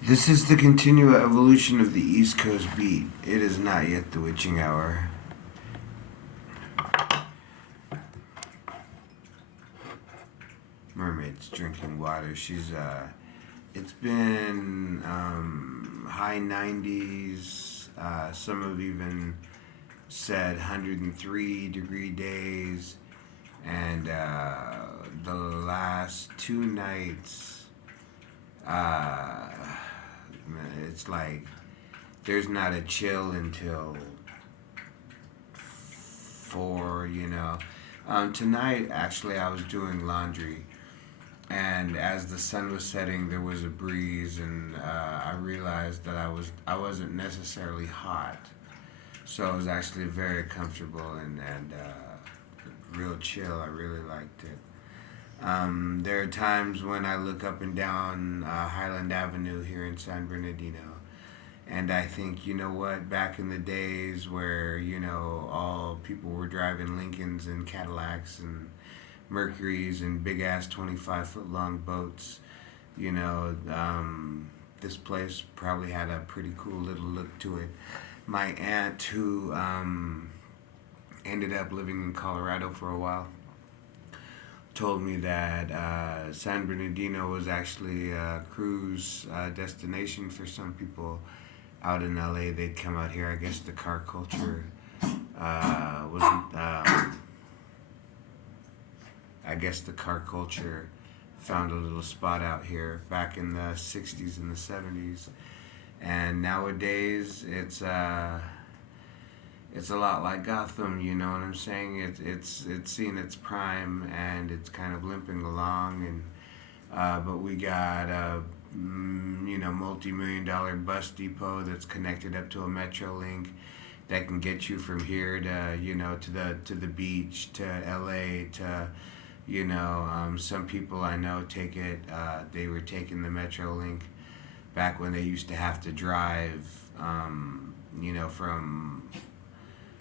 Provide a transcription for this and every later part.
This is the continual evolution of the East Coast beat. It is not yet the witching hour. Mermaid's drinking water. It's been high 90s. Some have even said 103-degree days. And the last 2 nights, uh, it's like there's not a chill until 4. Tonight, actually, I was doing laundry, and as the sun was setting, there was a breeze, and I realized that I wasn't necessarily hot, so it was actually very comfortable and real chill. I really liked it. There are times when I look up and down Highland Avenue here in San Bernardino, and I think, you know what, back in the days where, all people were driving Lincolns and Cadillacs and Mercuries and big ass 25-foot long boats, this place probably had a pretty cool little look to it. My aunt, who ended up living in Colorado for a while, told me that San Bernardino was actually a cruise destination for some people out in LA. They'd come out here. I guess the car culture wasn't. I guess the car culture found a little spot out here back in the '60s and the '70s, and nowadays it's a lot like Gotham. You know what I'm saying? It's seen its prime and it's kind of limping along, and but we got a multi-million-dollar bus depot that's connected up to a metro link that can get you from here to to the beach, to LA, to some people I know take it. They were taking the metro link back when they used to have to drive from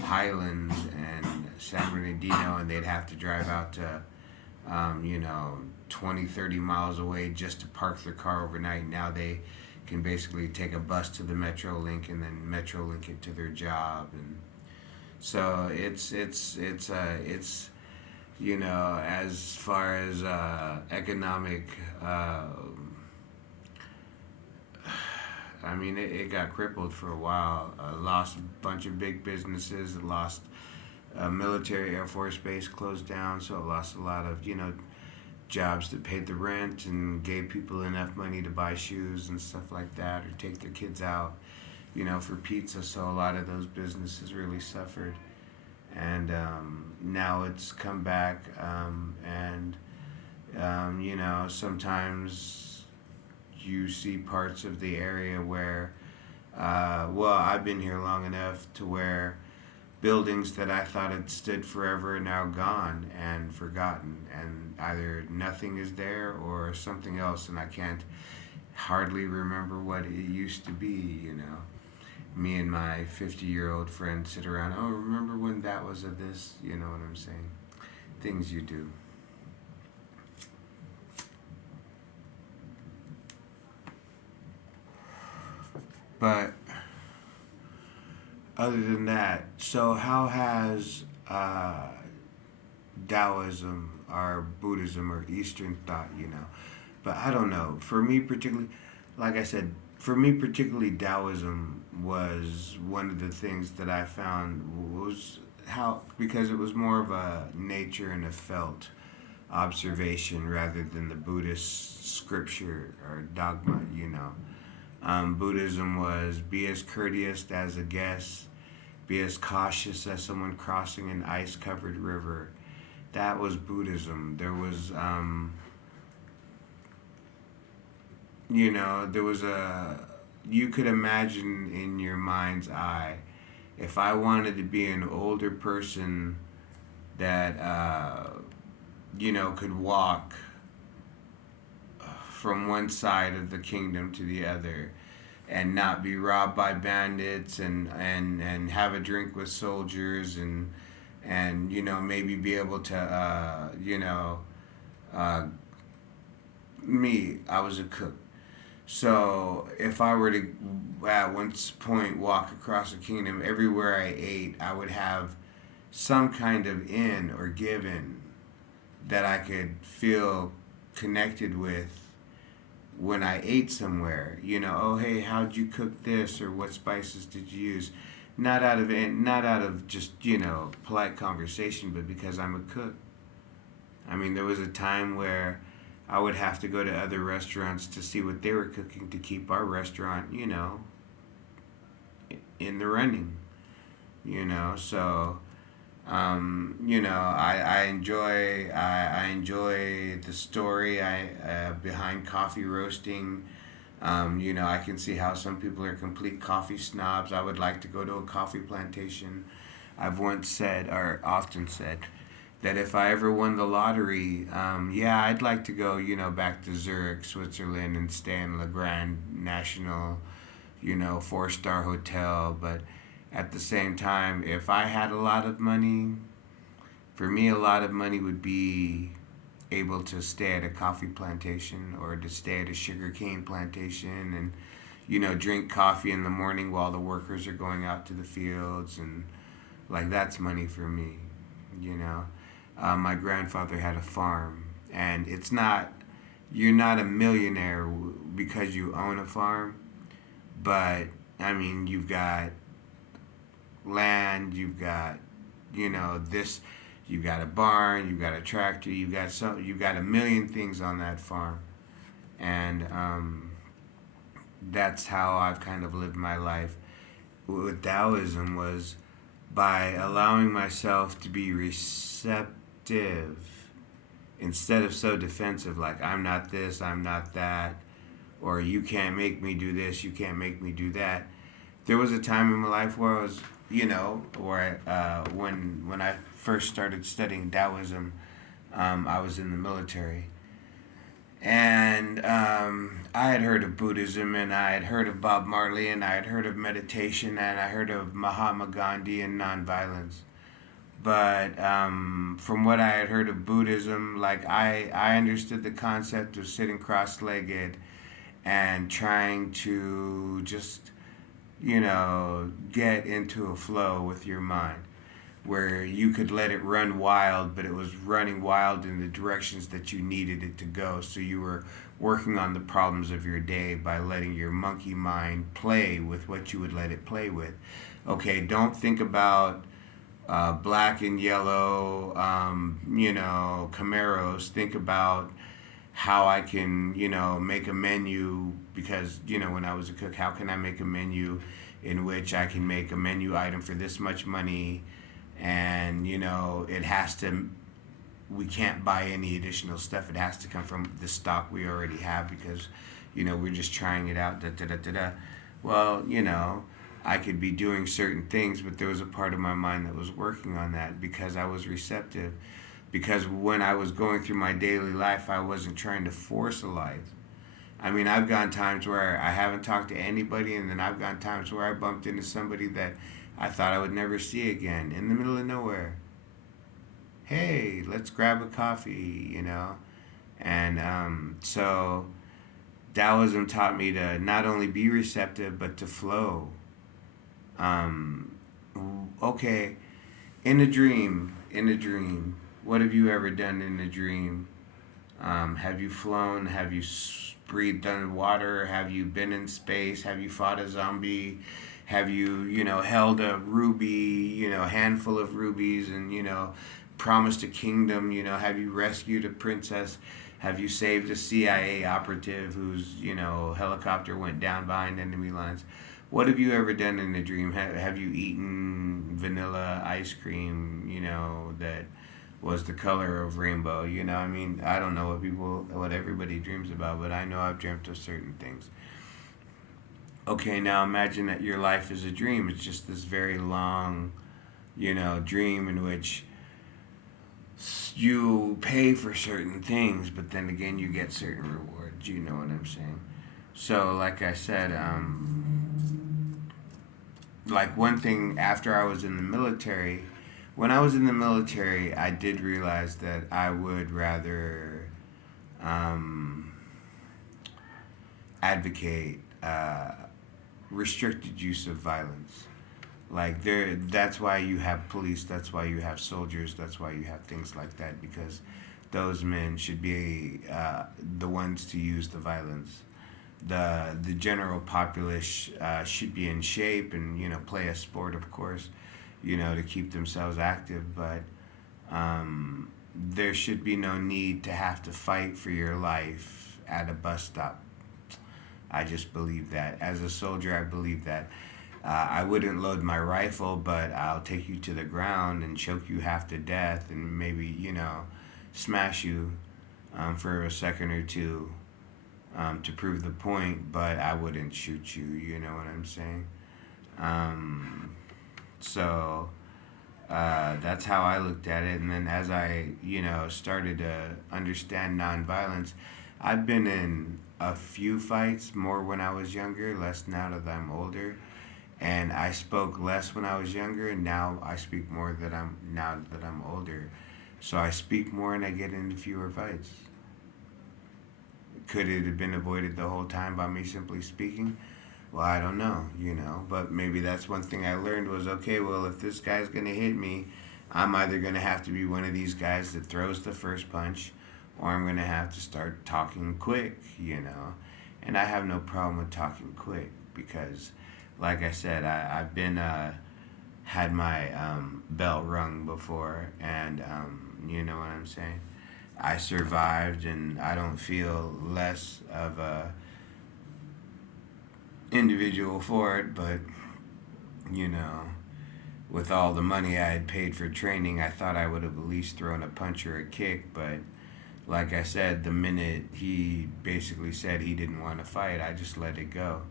Highland and San Bernardino, and they'd have to drive out to, 20, 30 miles away just to park their car overnight. Now they can basically take a bus to the Metrolink and then Metrolink it to their job, and so it's as far as economic. I mean, it got crippled for a while. Lost a bunch of big businesses. It lost military Air Force base closed down, so it lost a lot of jobs that paid the rent and gave people enough money to buy shoes and stuff like that, or take their kids out, for pizza. So a lot of those businesses really suffered, and now it's come back, and sometimes you see parts of the area where, well, I've been here long enough to where buildings that I thought had stood forever are now gone and forgotten, and either nothing is there or something else, and I can't hardly remember what it used to be. Me and my 50-year-old friend sit around, oh, remember when that was a this, you know what I'm saying? Things you do. But other than that, so how has Taoism or Buddhism or Eastern thought, but I don't know. For me particularly, like I said, for me particularly, Taoism was one of the things that I found was how, because it was more of a nature and a felt observation rather than the Buddhist scripture or dogma. Buddhism was be as courteous as a guest, be as cautious as someone crossing an ice covered river. That was Buddhism. There was you could imagine in your mind's eye, if I wanted to be an older person that, could walk from one side of the kingdom to the other and not be robbed by bandits, and have a drink with soldiers, and maybe be able to uh, me, I was a cook. So if I were to at one point walk across the kingdom, everywhere I ate, I would have some kind of in or given that I could feel connected with when I ate somewhere. Oh hey, how'd you cook this, or what spices did you use? Not out of just polite conversation, but because I'm a cook. I mean, there was a time where I would have to go to other restaurants to see what they were cooking to keep our restaurant, in the running. So I enjoy the story behind coffee roasting. I can see how some people are complete coffee snobs. I would like to go to a coffee plantation. I've once said, or often said, that if I ever won the lottery, yeah, I'd like to go, back to Zurich, Switzerland, and stay in Le Grand National, four-star hotel. But at the same time, if I had a lot of money, for me, a lot of money would be able to stay at a coffee plantation or to stay at a sugarcane plantation and, drink coffee in the morning while the workers are going out to the fields. And, like, that's money for me, you know. My grandfather had a farm, and you're not a millionaire because you own a farm, but I mean, you've got land, you've got, this, you've got a barn, you've got a tractor, you've got a million things on that farm, and that's how I've kind of lived my life. With Taoism was by allowing myself to be receptive instead of so defensive, like I'm not this, I'm not that, or you can't make me do this, you can't make me do that. There was a time in my life where I was, when I first started studying Taoism, I was in the military, and I had heard of Buddhism, and I had heard of Bob Marley, and I had heard of meditation, and I heard of Mahatma Gandhi and nonviolence. But from what I had heard of Buddhism, like I understood the concept of sitting cross-legged and trying to just, get into a flow with your mind where you could let it run wild, but it was running wild in the directions that you needed it to go. So you were working on the problems of your day by letting your monkey mind play with what you would let it play with. Okay, don't think about black and yellow, Camaros. Think about how I can, make a menu because, when I was a cook, how can I make a menu in which I can make a menu item for this much money, and we can't buy any additional stuff. It has to come from the stock we already have because we're just trying it out. Well, I could be doing certain things, but there was a part of my mind that was working on that because I was receptive, because when I was going through my daily life, I wasn't trying to force a life. I mean, I've gone times where I haven't talked to anybody, and then I've gone times where I bumped into somebody that I thought I would never see again in the middle of nowhere. Hey, let's grab a coffee, And so Taoism taught me to not only be receptive, but to flow. Um, okay, in a dream, what have you ever done in a dream? Have you flown? Have you breathed underwater? Have you been in space? Have you fought a zombie? Have you, held a ruby, handful of rubies and, promised a kingdom? Have you rescued a princess? Have you saved a CIA operative whose, helicopter went down behind enemy lines? What have you ever done in a dream? Have you eaten vanilla ice cream, that was the color of rainbow? I mean, I don't know what everybody dreams about, but I know I've dreamt of certain things. Okay, now imagine that your life is a dream. It's just this very long, dream in which you pay for certain things, but then again, you get certain rewards. You know what I'm saying? So, like I said, like one thing after I was in the military, when I was in the military, I did realize that I would rather, advocate restricted use of violence. Like that's why you have police. That's why you have soldiers. That's why you have things like that, because those men should be the ones to use the violence. The general populace should be in shape and play a sport, of course, to keep themselves active. But there should be no need to have to fight for your life at a bus stop. I just believe that. As a soldier, I believe that. I wouldn't load my rifle, but I'll take you to the ground and choke you half to death and maybe, smash you for a second or two to prove the point, but I wouldn't shoot you, you know what I'm saying? So that's how I looked at it. And then as I, started to understand nonviolence, I've been in a few fights, more when I was younger, less now that I'm older. And I spoke less when I was younger, and now I speak more now that I'm older. So I speak more and I get into fewer fights. Could it have been avoided the whole time by me simply speaking? Well, I don't know, but maybe that's one thing I learned was, okay, well, if this guy's going to hit me, I'm either going to have to be one of these guys that throws the first punch, or I'm going to have to start talking quick. And I have no problem with talking quick because, like I said, I've been, had my belt rung before, and you know what I'm saying? I survived, and I don't feel less of a individual for it, but you know, with all the money I had paid for training, I thought I would have at least thrown a punch or a kick, but like I said, the minute he basically said he didn't want to fight, I just let it go.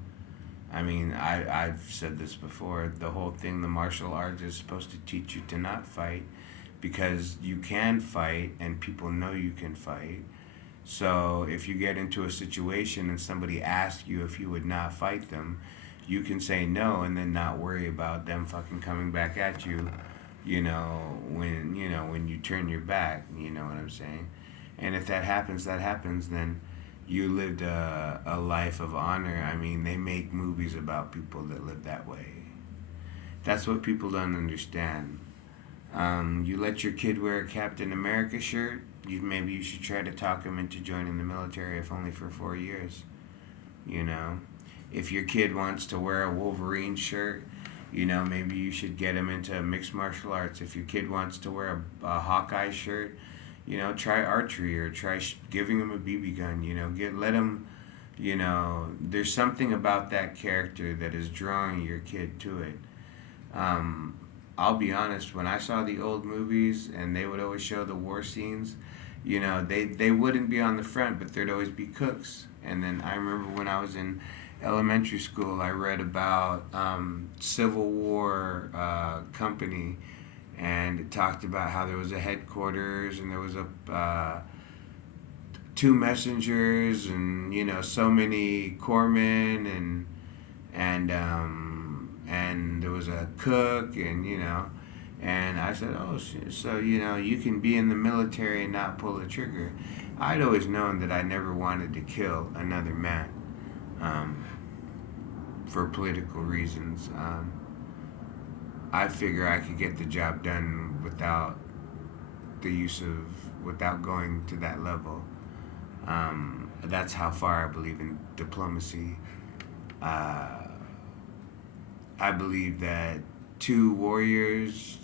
I mean, I've said this before. The whole thing, the martial arts is supposed to teach you to not fight because you can fight and people know you can fight. So if you get into a situation and somebody asks you if you would not fight them, you can say no and then not worry about them fucking coming back at you, when you turn your back, you know what I'm saying? And if that happens, then you lived a life of honor. I mean, they make movies about people that live that way. That's what people don't understand. You let your kid wear a Captain America shirt, maybe you should try to talk him into joining the military, if only for 4 years. You know, if your kid wants to wear a Wolverine shirt, maybe you should get him into mixed martial arts. If your kid wants to wear a Hawkeye shirt, try archery or try giving him a BB gun. Let him. There's something about that character that is drawing your kid to it. I'll be honest. When I saw the old movies and they would always show the war scenes, they wouldn't be on the front, but there'd always be cooks. And then I remember when I was in elementary school, I read about Civil War company, and it talked about how there was a headquarters and there was two messengers and so many corpsmen and there was a cook and I said, oh shit, so you can be in the military and not pull a trigger. I'd always known that I never wanted to kill another man for political reasons. I figure I could get the job done without without going to that level. That's how far I believe in diplomacy. I believe that two warriors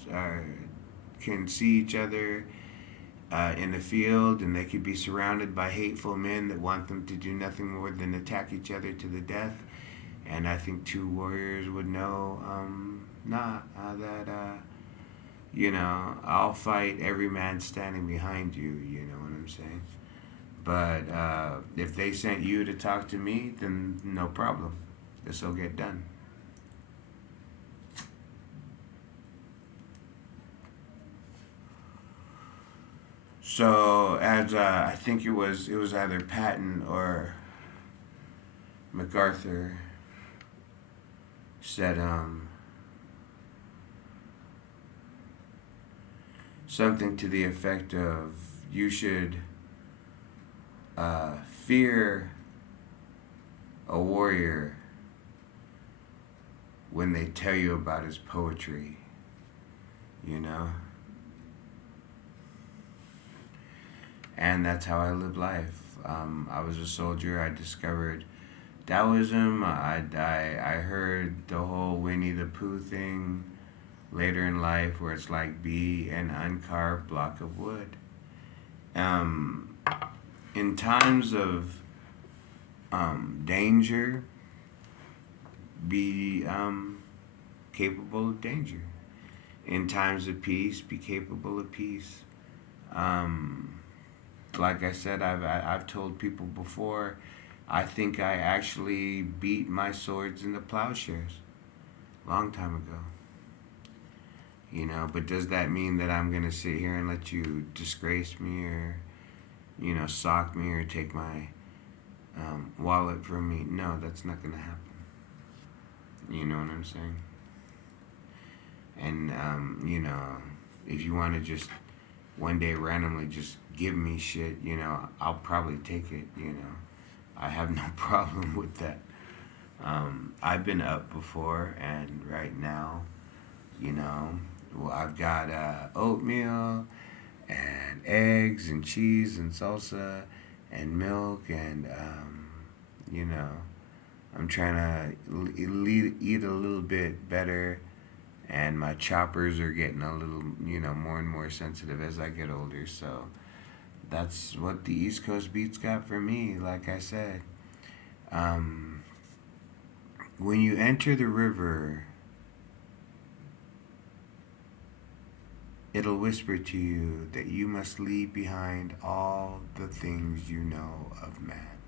can see each other in the field, and they could be surrounded by hateful men that want them to do nothing more than attack each other to the death. And I think two warriors would know, I'll fight every man standing behind you, you know what I'm saying? But if they sent you to talk to me, then no problem. This will get done. So as I think it was either Patton or MacArthur said something to the effect of you should fear a warrior when they tell you about his poetry, you know? And that's how I live life. I was a soldier. I discovered Taoism. I heard the whole Winnie the Pooh thing later in life where it's like be an uncarved block of wood. Um, in times of danger, be capable of danger. In times of peace, be capable of peace. Um, like I said, I've told people before, I think I actually beat my swords in the plowshares long time ago. You know, but does that mean that I'm gonna sit here and let you disgrace me or, sock me or take my wallet from me? No, that's not gonna happen. You know what I'm saying? And if you want to just one day randomly just give me shit, I'll probably take it. I have no problem with that. I've been up before, and right now, you know, well, I've got oatmeal and eggs and cheese and salsa and milk and you know, I'm trying to eat a little bit better, and my choppers are getting a little, more and more sensitive as I get older. So that's what the East Coast beats got for me. Like I said, um, when you enter the river, it'll whisper to you that you must leave behind all the things you know of man.